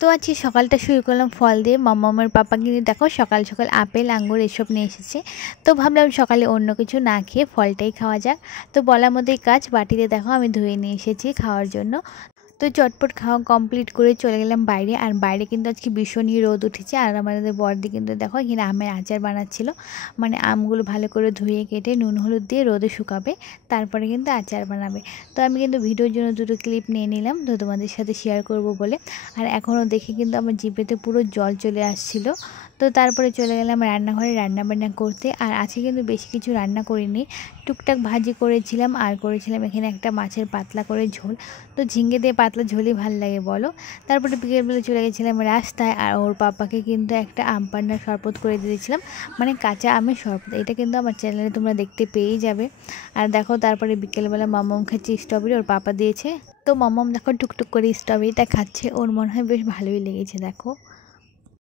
তো আজকে সকালটা শুরু করলাম ফল দিয়ে। মাম্মামের পাপা কিন্তু দেখো সকাল সকাল আপেল আঙ্গুর এসব নিয়ে এসেছে। তো ভাবলাম সকালে অন্য কিছু না খেয়ে ফলটাই খাওয়া যাক। তো বলার মধ্যেই কাজ, বাটিতে দেখো আমি ধুয়ে নিয়ে এসেছি খাওয়ার জন্য। তো চটপট খাওয়া কমপ্লিট করে চলে গেলাম বাইরে। আর বাইরে কিন্তু আজকে ভীষণই রোদ উঠেছে। আর আমাদের বড়দি কিন্তু দেখো এখানে আমের আচার বানাচ্ছিল। মানে আমগুলো ভালো করে ধুয়ে কেটে নুন হলুদ দিয়ে রোদে শুকাবে, তারপরে কিন্তু আচার বানাবে। তো আমি কিন্তু ভিডিওর জন্য দুটো ক্লিপ নিয়ে নিলাম, তো তোমাদের সাথে শেয়ার করব বলে। আর এখনও দেখে কিন্তু আমার জিভেতে পুরো জল চলে আসছিল। তো তারপরে চলে গেলাম রান্নাঘরে রান্নাবান্না করতে। আর আজকে কিন্তু বেশি কিছু রান্না করিনি, টুকটাক ভাজি করেছিলাম আর করেছিলাম এখানে একটা মাছের পাতলা করে ঝোল। তো ঝিঙে দিয়ে পাতলা ঝোলই ভাল লাগে বলো। তারপরে বিকেলবেলা চলে গেছিলাম রাস্তায়, আর ওর পাপাকে কিন্তু একটা আম পান্নার শরবত করে দিয়েছিলাম, মানে কাঁচা আমের শরবত। এটা কিন্তু আমার চ্যানেলে তোমরা দেখতে পেয়েই যাবে। আর দেখো তারপরে বিকেলবেলা মাম্মাম খাচ্ছে স্ট্রবেরি, ওর পাপা দিয়েছে। তো মাম্মাম দেখো টুকটুক করে স্ট্রবেরিটা খাচ্ছে, ওর মনে হয় বেশ ভালোই লেগেছে দেখো।